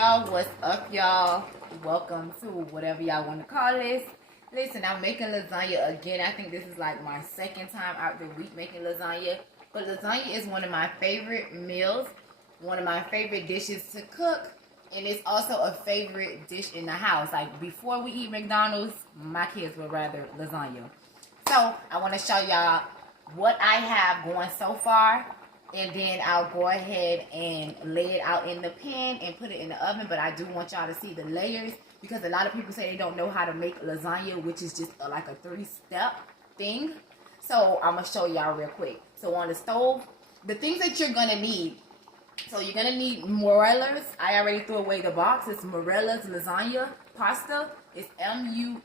y'all, what's up, y'all? Welcome to whatever y'all want to call this. Listen, I'm making lasagna again. I think this is like my second time out the week making lasagna. But lasagna is one of my favorite meals, one of my favorite dishes to cook, and it's also a favorite dish in the house. Like before we eat McDonald's, my kids would rather lasagna. So I want to show y'all what I have going so far, and then I'll go ahead and lay it out in the pan and put it in the oven. But I do want y'all to see the layers, because a lot of people say they don't know how to make lasagna, which is just like a 3-step thing. So I'm going to show y'all real quick. So on the stove, the things that you're going to need. So you're going to need Morella's. I already threw away the box. It's Morella's lasagna pasta. It's Muellers,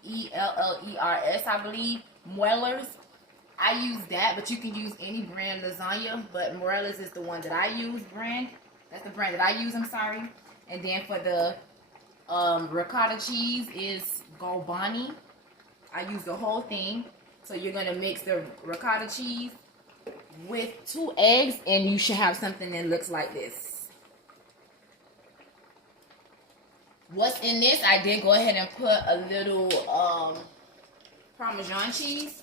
I believe. Morella's. I use that, but you can use any brand lasagna, but Morella's is the one that I use brand. That's the brand that I use, I'm sorry. And then for the ricotta cheese is Golbani. I use the whole thing. So you're going to mix the ricotta cheese with 2 eggs, and you should have something that looks like this. What's in this? I did go ahead and put a little Parmesan cheese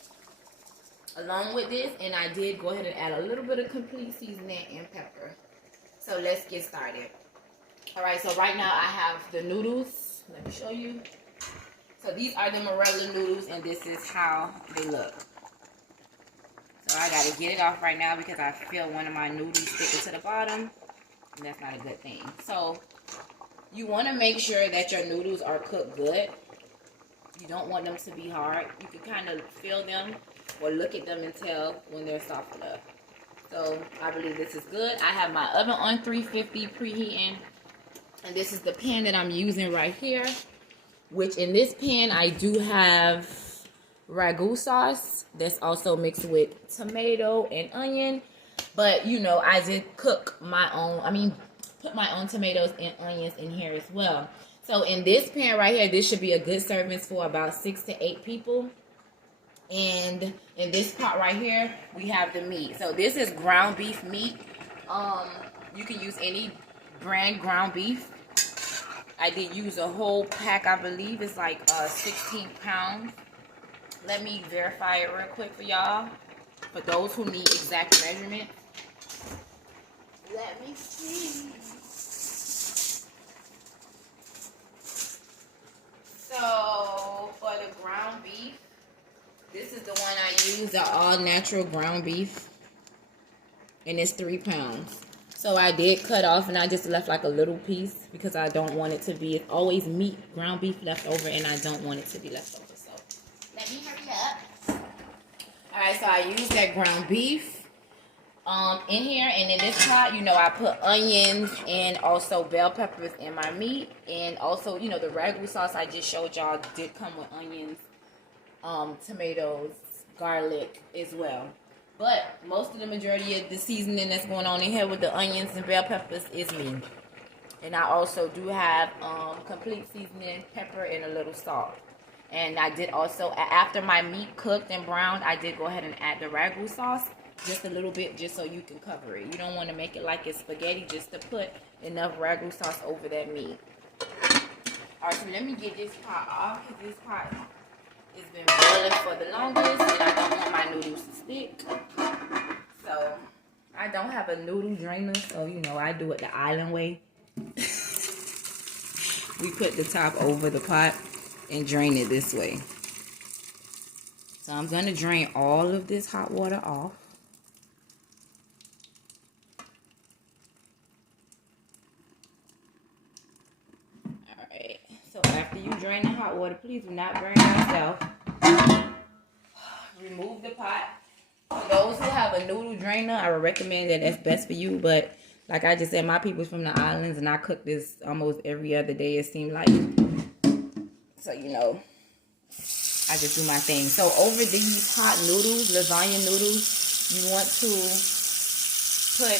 along with this, and I did go ahead and add a little bit of complete seasoning and pepper. So let's get started. Alright, so right now I have the noodles. Let me show you. So these are the Morella noodles, and this is how they look. So I gotta get it off right now because I feel one of my noodles sticking to the bottom, and that's not a good thing. So you want to make sure that your noodles are cooked good. You don't want them to be hard. You can kind of feel them or look at them and tell when they're soft enough. So I believe this is good. I have my oven on 350 preheating, and this is the pan that I'm using right here, which in this pan I do have ragu sauce that's also mixed with tomato and onion. But you know, I did cook my own, put my own tomatoes and onions in here as well. So in this pan right here, this should be a good serving for about 6 to 8 people. And in this pot right here, we have the meat. So this is ground beef meat. You can use any brand ground beef. I did use a whole pack, I believe. It's like 16 pounds. Let me verify it real quick for y'all, for those who need exact measurements. Let me see. So for the ground beef, this is the one I use, the all natural ground beef, and it's 3 pounds. So I did cut off, and I just left like a little piece because I don't want it to be, it's always meat, ground beef left over, and I don't want it to be left over. So let me hurry up. Alright, so I used that ground beef in here, and in this pot, you know, I put onions and also bell peppers in my meat, and also, you know, the ragu sauce I just showed y'all did come with onions, tomatoes, garlic as well. But most of the majority of the seasoning that's going on in here with the onions and bell peppers is me. And I also do have complete seasoning, pepper, and a little salt. And I did also, after my meat cooked and browned, I did go ahead and add the ragu sauce. Just a little bit, just so you can cover it. You don't want to make it like it's spaghetti, just to put enough ragu sauce over that meat. Alright, so let me get this pot off, because this pot has been boiling for the longest, and I don't want my noodles to stick. So I don't have a noodle drainer, so you know, I do it the island way. We put the top over the pot and drain it this way. So I'm going to drain all of this hot water off. Alright, so after you drain the hot water, please do not burn yourself. Remove the pot. For those who have a noodle drainer, I would recommend that that's best for you. But like I just said, my people's from the islands, and I cook this almost every other day, it seemed like. So, you know, I just do my thing. So over these hot noodles, lasagna noodles, you want to put,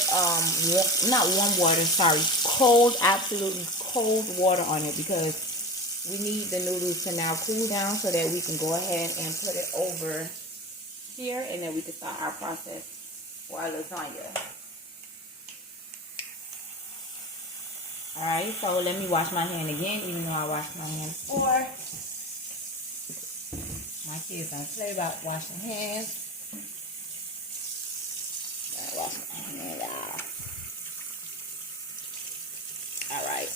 not warm water, sorry, cold, absolutely cold water on it, because we need the noodles to now cool down so that we can go ahead and put it over here, and then we can start our process for our lasagna. Alright, so let me wash my hand again, even though I washed my hand before. My kids don't play about washing hands. Gotta wash my hand off. Alright,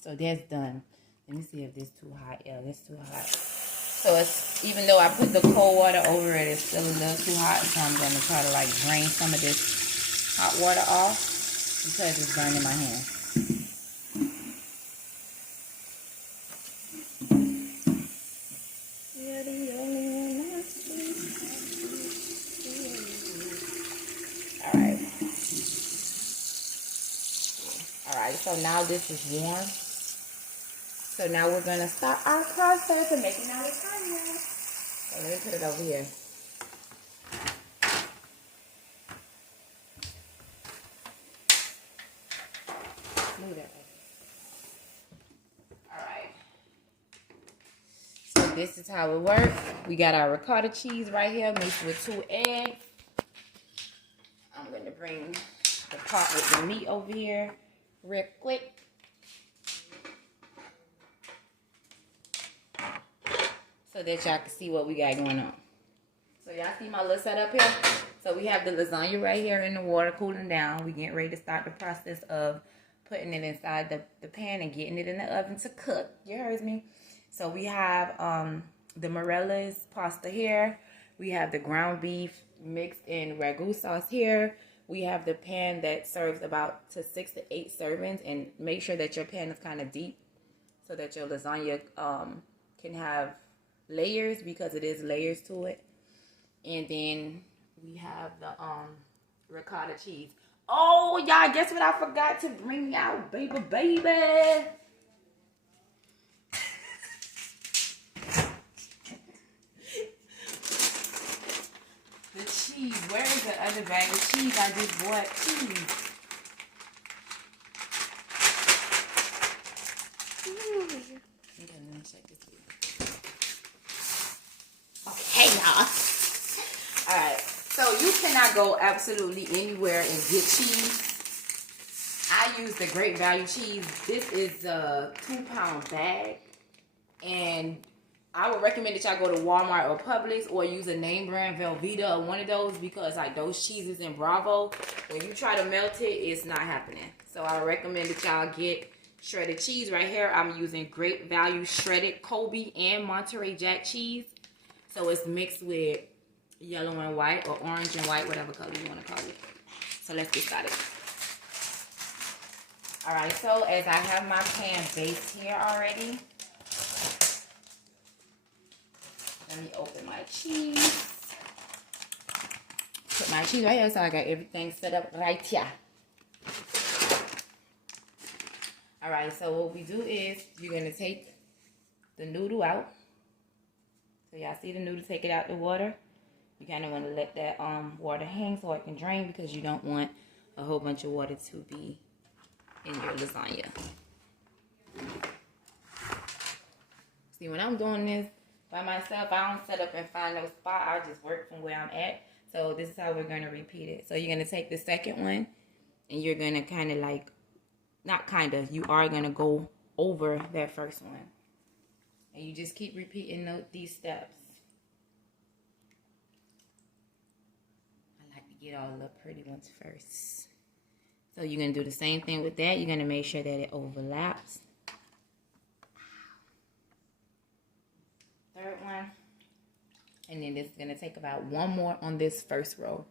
so that's done. Let me see if this is too hot. Yeah, that's too hot. So it's, even though I put the cold water over it, it's still a little too hot. So I'm going to try to like drain some of this hot water off because it's burning my hand. Alright. Alright, so now this is warm. So now we're going to start our process of making our lasagna. So let me put it over here. Move that way. Alright. So this is how it works. We got our ricotta cheese right here mixed with 2 eggs. I'm going to bring the pot with the meat over here real quick. So that y'all can see what we got going on. So y'all see my little setup here? So we have the lasagna right here in the water cooling down. We getting ready to start the process of putting it inside the pan and getting it in the oven to cook. You heard me? So we have the Morella's pasta here. We have the ground beef mixed in ragu sauce here. We have the pan that serves about 6 to 8 servings. And make sure that your pan is kind of deep so that your lasagna can have layers, because it is layers to it. And then we have the ricotta cheese. Oh, y'all, guess what I forgot to bring out, baby. The cheese. Where is the other bag of cheese? I just bought cheese. Okay, let me check this here. Okay, y'all. Alright, so you cannot go absolutely anywhere and get cheese. I use the Great Value cheese. This is a 2-pound bag. And I would recommend that y'all go to Walmart or Publix or use a name brand, Velveeta or one of those, because like those cheeses in Bravo, when you try to melt it, it's not happening. So I would recommend that y'all get shredded cheese. Right here, I'm using Great Value shredded Kobe and Monterey Jack cheese. So it's mixed with yellow and white or orange and white, whatever color you want to call it. So let's get started. Alright, so as I have my pan based here already, let me open my cheese. Put my cheese right here, so I got everything set up right here. Alright, so what we do is you're going to take the noodle out. So y'all see the noodle, take it out the water. You kind of want to let that water hang so it can drain, because you don't want a whole bunch of water to be in your lasagna. See, when I'm doing this by myself, I don't set up and find no spot. I just work from where I'm at. So this is how we're going to repeat it. So you're going to take the second one, and you're going to kind of like, not kind of, you are going to go over that first one. And you just keep repeating these steps. I like to get all the pretty ones first. So you're going to do the same thing with that. You're going to make sure that it overlaps. Third one. And then this is going to take about one more on this first row.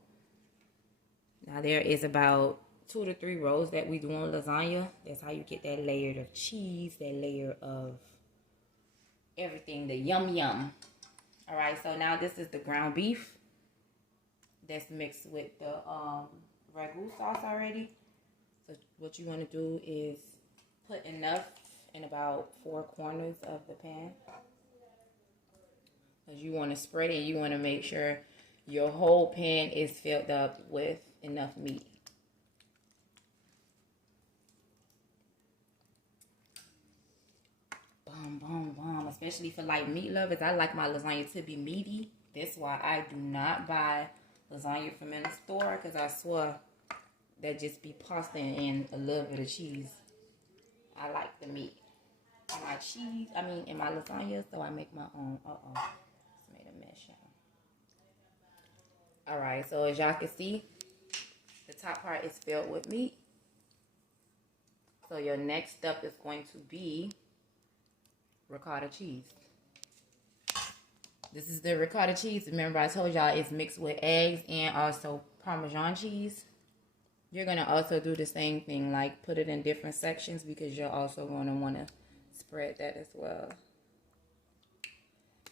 Now there is about 2 to 3 rows that we do on lasagna. That's how you get that layer of cheese, that layer of everything, the yum yum. Alright, so now this is the ground beef that's mixed with the ragu sauce already. So what you want to do is put enough in about 4 corners of the pan. Because you want to spread it, you want to make sure your whole pan is filled up with enough meat. Boom, boom, boom. Especially for like meat lovers, I like my lasagna to be meaty. That's why I do not buy lasagna from in the store, because I swear that just be pasta and a little bit of cheese. I like the meat in my cheese. I mean, in my lasagna, so I make my own. Just made a mess, y'all. All right, so as y'all can see, the top part is filled with meat. So your next step is going to be ricotta cheese. This is the ricotta cheese. Remember, I told y'all it's mixed with eggs and also Parmesan cheese. You're going to also do the same thing, like put it in different sections because you're also going to want to spread that as well.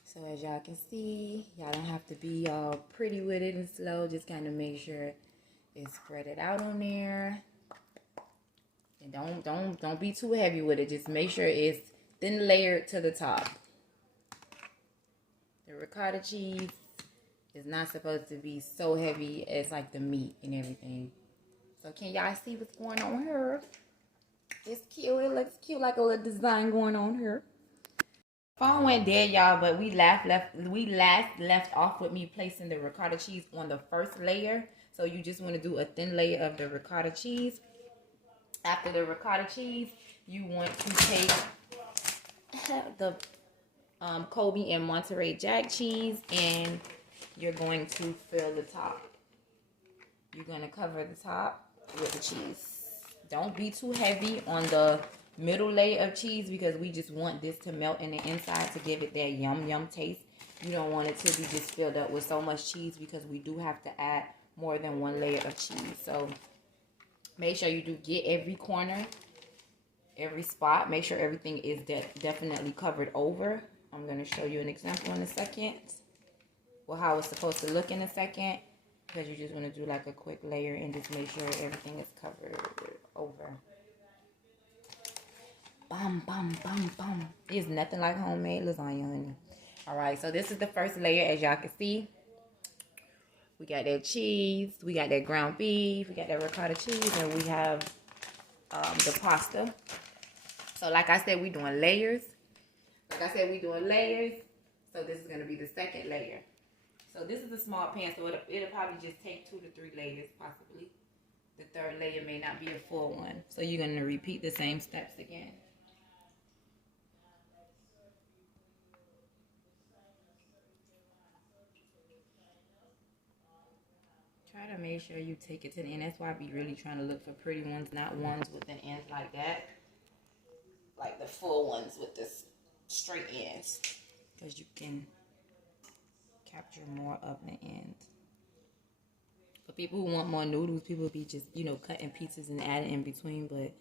So as y'all can see, y'all don't have to be all pretty with it and slow. Just kind of make sure it's spread it out on there. And don't be too heavy with it. Just make sure it's thin layered to the top. The ricotta cheese is not supposed to be so heavy as like the meat and everything. So can y'all see what's going on here? It's cute. It looks cute, like a little design going on here. Phone went dead, y'all, but we last left off with me placing the ricotta cheese on the first layer. So you just want to do a thin layer of the ricotta cheese. After the ricotta cheese, you want to take the Kobe and Monterey Jack cheese, and you're going to fill the top. You're going to cover the top with the cheese. Don't be too heavy on the middle layer of cheese because we just want this to melt in the inside to give it that yum yum taste. You don't want it to be just filled up with so much cheese because we do have to add more than one layer of cheese. So make sure you do get every corner, every spot. Make sure everything is definitely covered over. I'm going to show you an example in a second. Well, how it's supposed to look in a second. Because you just want to do like a quick layer and just make sure everything is covered over. Bum, bum, bum, bum. It's nothing like homemade lasagna, honey. Alright, so this is the first layer, as y'all can see. We got that cheese. We got that ground beef. We got that ricotta cheese. And we have the pasta. So like I said, we're doing layers. So this is going to be the second layer. So this is a small pan, so it'll probably just take 2 to 3 layers, possibly. The third layer may not be a full one. So you're going to repeat the same steps again. Try to make sure you take it to the end. That's why I be really trying to look for pretty ones, not ones with an ends like that. Like the full ones with the straight ends. Because you can capture more of the end. For people who want more noodles, people be just, cutting pieces and adding in between, but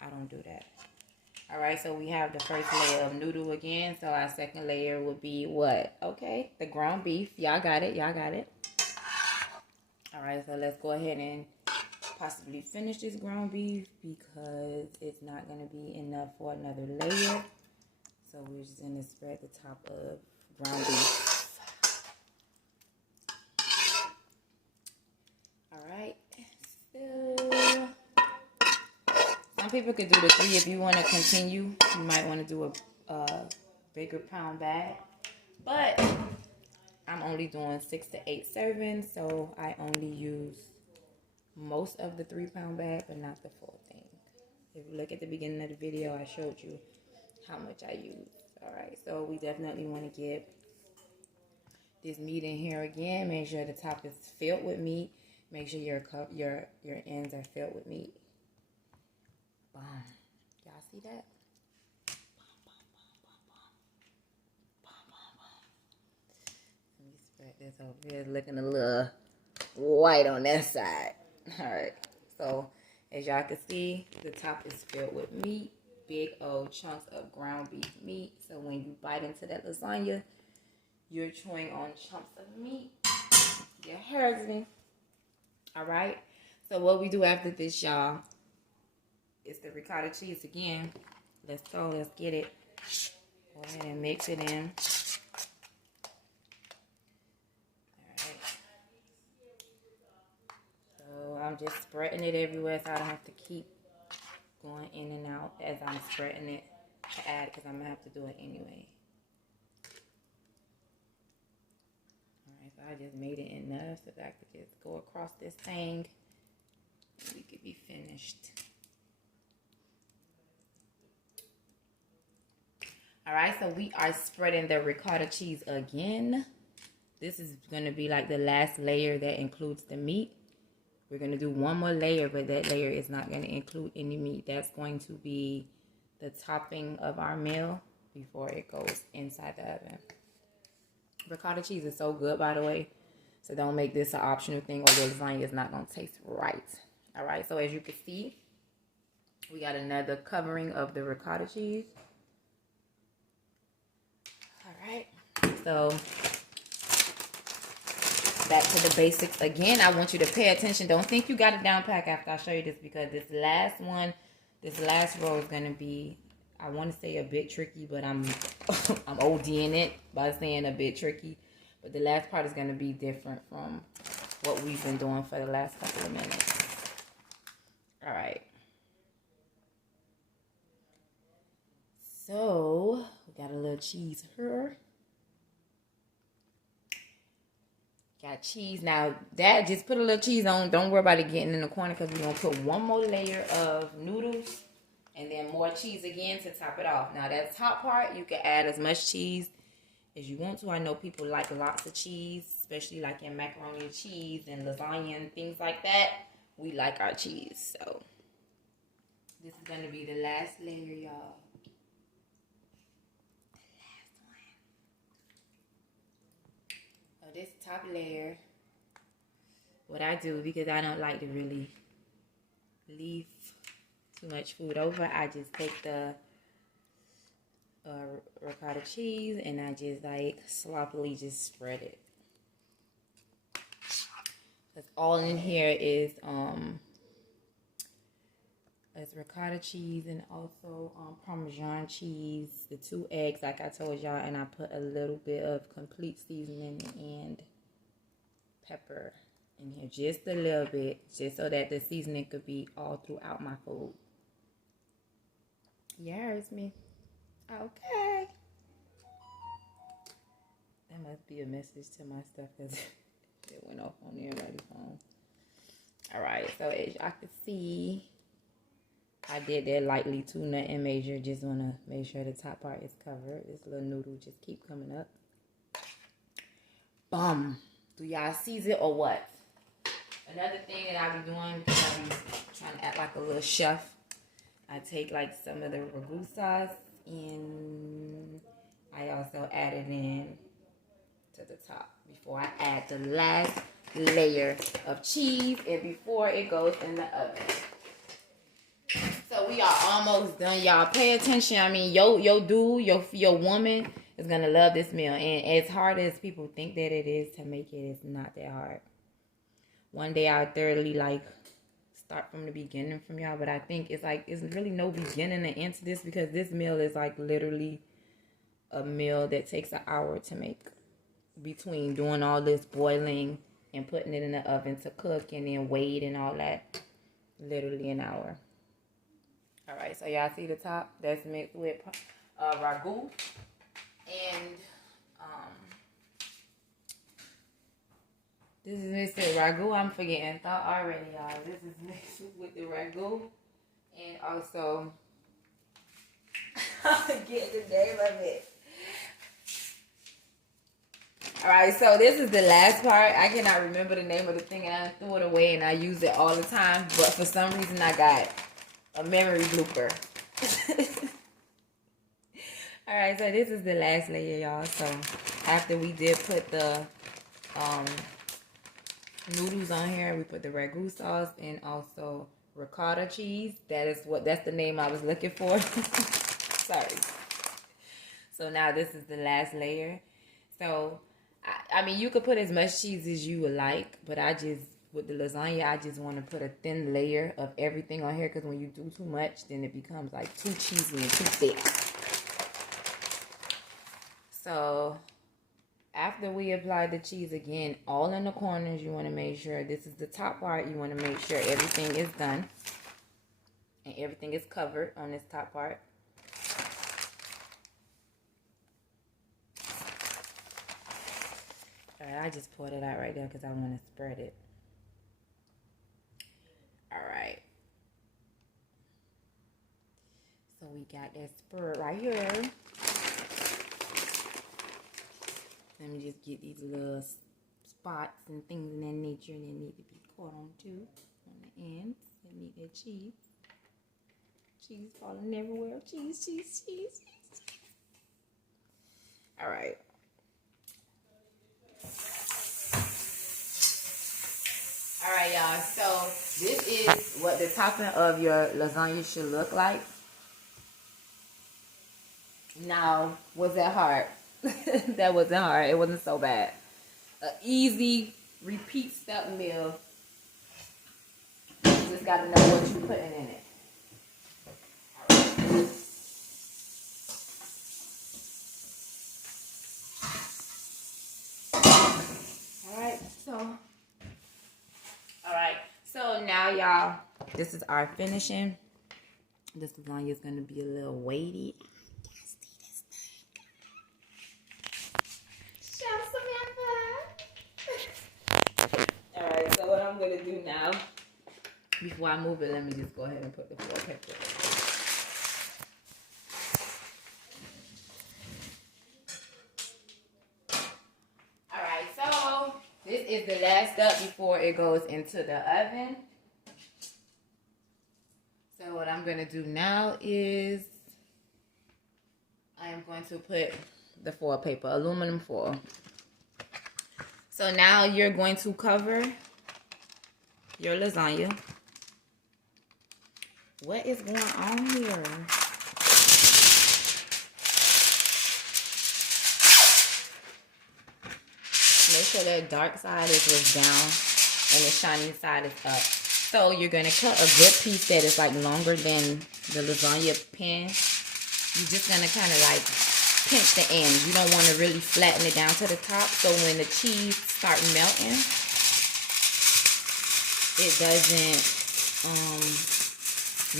I don't do that. Alright, so we have the first layer of noodle again. So our second layer would be what? Okay, the ground beef. Y'all got it. Alright, so let's go ahead and possibly finish this ground beef because it's not going to be enough for another layer. So we're just going to spread the top of ground beef. Alright, so some people could do the 3. If you want to continue, you might want to do a bigger pound bag. But I'm only doing 6 to 8 servings, so I only use most of the 3-pound bag, but not the full thing. If you look at the beginning of the video, I showed you how much I use. Alright, so we definitely want to get this meat in here again. Make sure the top is filled with meat. Make sure your ends are filled with meat. Boom. Y'all see that? Let me spread this over here. It's looking a little white on that side. Alright, so as y'all can see, the top is filled with meat. Big old chunks of ground beef meat. So when you bite into that lasagna, you're chewing on chunks of meat. You heard me. Alright, so what we do after this, y'all, is the ricotta cheese again. Let's get it. Go ahead and mix it in. Alright. So I'm just spreading it everywhere so I don't have to keep going in and out as I'm spreading it to add because I'm going to have to do it anyway. Alright, so I just made it enough so that I could just go across this thing and we could be finished. All right, so we are spreading the ricotta cheese again. This is going to be like the last layer that includes the meat. We're going to do one more layer, but that layer is not going to include any meat. That's going to be the topping of our meal before it goes inside the oven. Ricotta cheese is so good, by the way. So don't make this an optional thing, or the lasagna is not going to taste right. All right, so as you can see, we got another covering of the ricotta cheese. All right, so back to the basics again. I want you to pay attention. Don't think you got it down pat after I show you this, because this last row is going to be, I want to say a bit tricky, but I'm ODing it by saying a bit tricky. But the last part is going to be different from what we've been doing for the last couple of minutes. All right. So we got a little cheese here. Got cheese. Now, Dad, just put a little cheese on. Don't worry about it getting in the corner, because we're going to put one more layer of noodles and then more cheese again to top it off. Now, that top part, you can add as much cheese as you want to. I know people like lots of cheese, especially like in macaroni and cheese and lasagna and things like that. We like our cheese. So, this is going to be the last layer, y'all. This top layer, what I do, because I don't like to really leave too much food over, I just take the ricotta cheese and I just like sloppily just spread it. Because all in here is ricotta cheese and also Parmesan cheese, the 2 eggs like I told y'all, and I put a little bit of complete seasoning and pepper in here, just a little bit, just so that the seasoning could be all throughout my food. You heard me? Okay. That must be a message to my stuff, because it went off on everybody's phone. All right, so as y'all can see, I did that lightly too, nothing major. Just want to make sure the top part is covered. This little noodle just keep coming up. Bum. Do y'all season or what? Another thing that I be doing, because I be trying to act like a little chef, I take like some of the ragu sauce and I also add it in to the top before I add the last layer of cheese and before it goes in the oven. So we are almost done, y'all. Pay attention. I mean, your dude, your woman is gonna love this meal. And as hard as people think that it is to make it, it's not that hard. One day I'll thoroughly like start from the beginning from y'all, but I think it's really no beginning and end to this, because this meal is like literally a meal that takes an hour to make, between doing all this boiling and putting it in the oven to cook and then wait and all that. Literally an hour. All right, so y'all see the top? That's mixed with ragu. And this is mixed with ragu. I'm forgetting thought already, y'all. This is mixed with the ragu. And also, I'm forgetting the name of it. All right, so this is the last part. I cannot remember the name of the thing, and I threw it away, and I use it all the time. But for some reason, I got a memory blooper. All right, so this is the last layer, y'all. So after we did put the noodles on here, we put the ragu sauce and also ricotta cheese. That's the name I was looking for. Sorry. So now this is the last layer. So I mean, you could put as much cheese as you would like, but with the lasagna, I just want to put a thin layer of everything on here, because when you do too much, then it becomes like too cheesy and too thick. So after we apply the cheese again, all in the corners, you want to make sure this is the top part. You want to make sure everything is done and everything is covered on this top part. Alright, I just poured it out right there because I want to spread it. Alright. So we got that spread right here. Let me just get these little spots and things in that nature that need to be caught on too. On the ends. That need that cheese. Cheese falling everywhere. Cheese, cheese, cheese, cheese. Alright. Alright, y'all. So this is what the topping of your lasagna should look like. Now, was that hard? That wasn't hard. It wasn't so bad. An easy repeat step meal. You just got to know what you're putting in it. Alright, so now y'all, this is our finishing. This lasagna is going to be a little weighty. Alright, so what I'm going to do now, before I move it, let me just go ahead and put the foil paper in. Alright, so this is the last step before it goes into the oven. So what I'm going to do now is I am going to put the foil paper, aluminum foil. So now you're going to cover your lasagna. What is going on here? Make sure that dark side is down and the shiny side is up. So you're going to cut a good piece that is like longer than the lasagna pan. You're just going to kind of like pinch the ends. You don't want to really flatten it down to the top. So when the cheese starts melting, it doesn't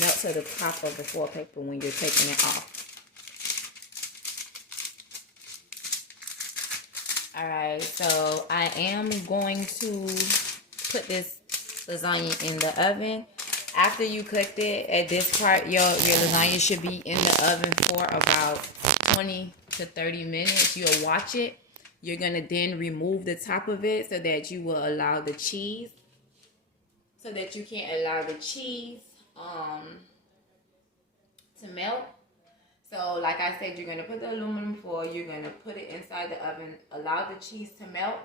melt to the top of the foil paper when you're taking it off. Alright, so I am going to put this lasagna in the oven. After you cooked it, at this part, your lasagna should be in the oven for about 20 to 30 minutes. You'll watch it. You're going to then remove the top of it so that you will allow the cheese, so that you can't allow the cheese to melt. So like I said, you're going to put the aluminum foil, you're going to put it inside the oven, allow the cheese to melt,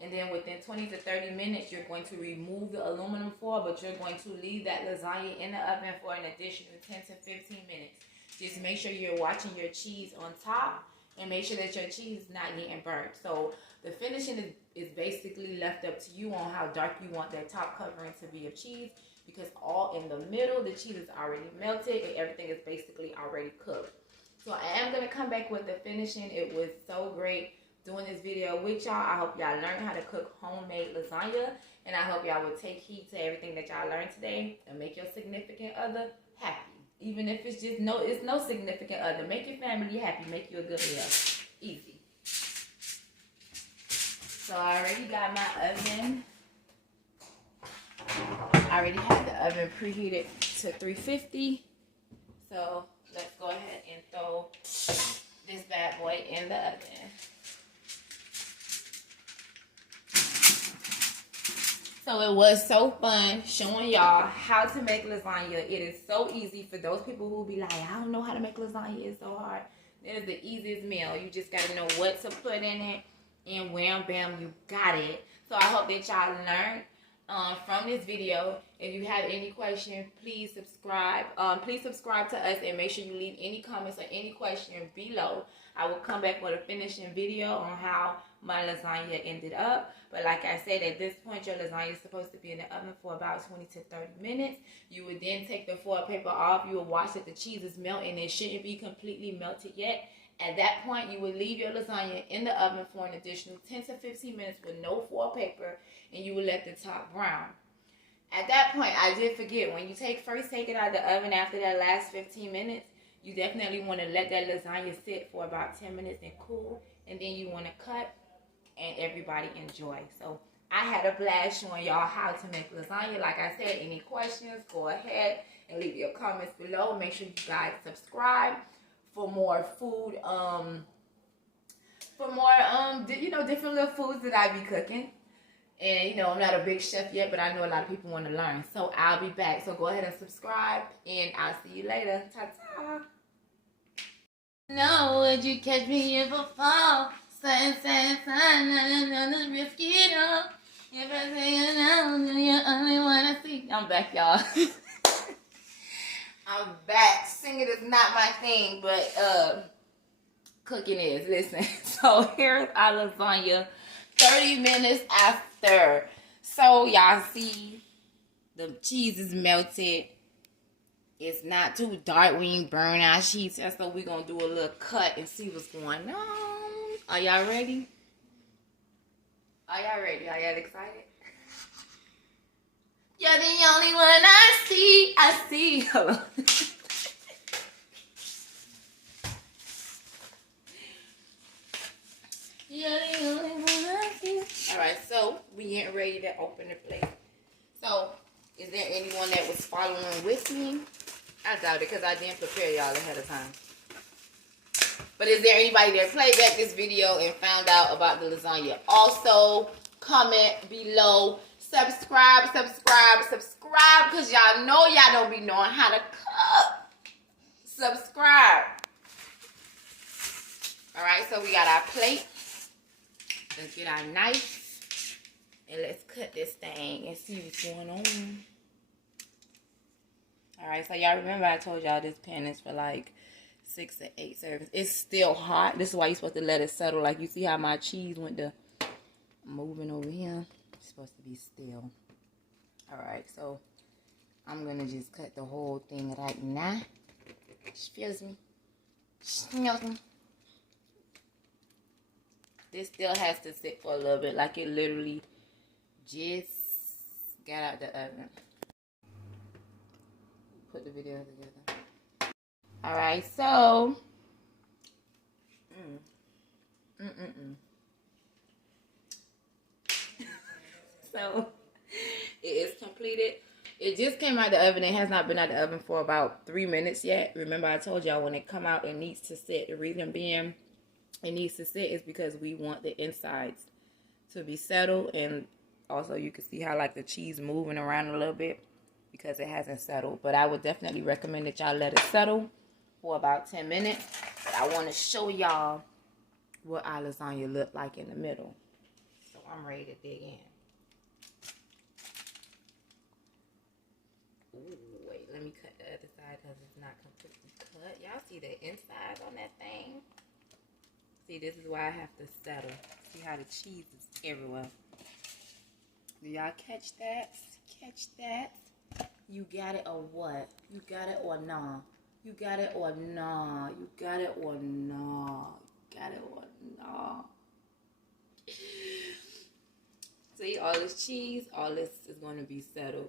and then within 20 to 30 minutes, you're going to remove the aluminum foil, but you're going to leave that lasagna in the oven for an additional 10 to 15 minutes. Just make sure you're watching your cheese on top and make sure that your cheese is not getting burnt. So the finishing is basically left up to you on how dark you want that top covering to be of cheese, because all in the middle, the cheese is already melted and everything is basically already cooked. So I am going to come back with the finishing. It was so great doing this video with y'all. I hope y'all learned how to cook homemade lasagna. And I hope y'all will take heed to everything that y'all learned today and make your significant other happy. Even if it's just no significant other. Make your family happy. Make you a good meal. Easy. So I already got my oven. I already had the oven preheated to 350. So let's go ahead and throw this bad boy in the oven. So it was so fun showing y'all how to make lasagna. It is so easy for those people who be like, I don't know how to make lasagna. It's so hard. It is the easiest meal. You just got to know what to put in it, and wham, bam, you got it. So I hope that y'all learned from this video. If you have any questions, please subscribe. Please subscribe to us and make sure you leave any comments or any questions below. I will come back with a finishing video on how my lasagna ended up. But like I said, at this point, your lasagna is supposed to be in the oven for about 20 to 30 minutes. You would then take the foil paper off. You will watch that the cheese is melting. It shouldn't be completely melted yet. At that point, you would leave your lasagna in the oven for an additional 10 to 15 minutes with no foil paper, and you will let the top brown. At that point, I did forget, when you first take it out of the oven after that last 15 minutes, you definitely want to let that lasagna sit for about 10 minutes and cool, and then you want to cut and everybody enjoy. So I had a blast showing y'all how to make lasagna. Like I said, any questions, go ahead and leave your comments below. Make sure you guys subscribe for more food for more, different little foods that I be cooking. And, I'm not a big chef yet, but I know a lot of people want to learn. So I'll be back. So go ahead and subscribe, and I'll see you later. Ta-ta. No, would you catch me if I fall? Sign, risk it all. If I say you know, you're the only one I see. I'm back, y'all. I'm back. Singing is not my thing, but cooking is. Listen. So here's our lasagna 30 minutes after. So y'all see the cheese is melted. It's not too dark. We ain't burn our cheese. So we're going to do a little cut and see what's going on. Are y'all ready? Are y'all ready? Are y'all excited? You're the only one I see. I see. Hold on. You're the only one I see. Alright, so we getting ready to open the plate. So, is there anyone that was following with me? I doubt it because I didn't prepare y'all ahead of time. But is there anybody that played back this video and found out about the lasagna? Also, comment below. Subscribe, because y'all know y'all don't be knowing how to cook. Subscribe. Alright, so we got our plate. Let's get our knife. And let's cut this thing and see what's going on. Alright, so y'all remember I told y'all this pan is for like 6 to 8 servings. It's still hot. This is why you're supposed to let it settle. Like you see how my cheese went to moving over here. It's supposed to be still. Alright, so I'm going to just cut the whole thing right now. Excuse me. Excuse me. This still has to sit for a little bit. Like it literally just got out the oven. Put the video together. Alright, so so it is completed. It just came out the oven. It has not been out the oven for about 3 minutes yet. Remember I told y'all when it come out it needs to sit. The reason being it needs to sit is because we want the insides to be settled, and also you can see how like the cheese moving around a little bit because it hasn't settled. But I would definitely recommend that y'all let it settle for about 10 minutes. But I want to show y'all what our lasagna look like in the middle. So I'm ready to dig in. Ooh, wait, let me cut the other side because it's not completely cut. Y'all see the inside on that thing? See, this is why I have to settle. See how the cheese is everywhere. Do y'all catch that? Catch that? You got it or what? You got it or nah? You got it or nah? You got it or nah? You got it or nah? See, all this cheese, all this is going to be settled.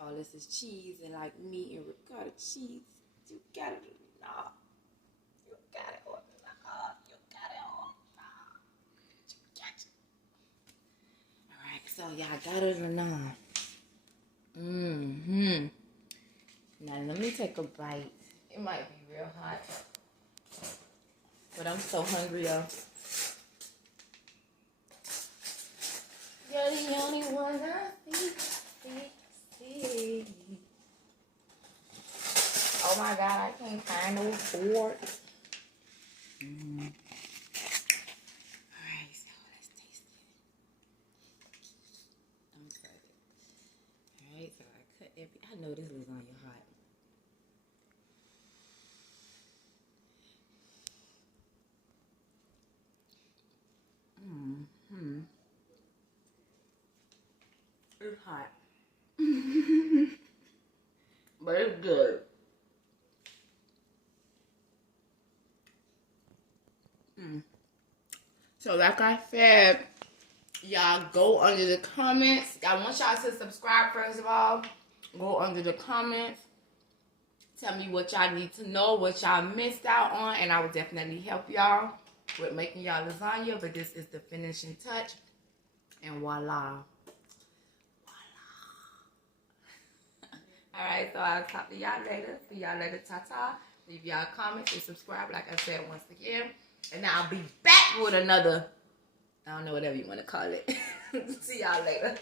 All this is cheese and like meat and ricotta cheese. You got it or nah? You got it or nah? You got it or nah? You got it. Alright, so y'all got it or nah? Now let me take a bite. It might be real hot. But I'm so hungry, y'all. You're the only one I see. Oh my God, I can't find no fork. Alright, so let's taste it. I'm excited. Alright, so I cut I know this lasagna hot. It's hot. But it's good. So like I said, y'all go under the comments. I want y'all to subscribe first of all. Go under the comments. Tell me what y'all need to know, what y'all missed out on, and I will definitely help y'all with making y'all lasagna. But this is the finishing touch. And voila. Alright, so I'll talk to y'all later. See y'all later. Ta-ta. Leave y'all comments and subscribe like I said once again. And I'll be back with another, I don't know, whatever you want to call it. See y'all later.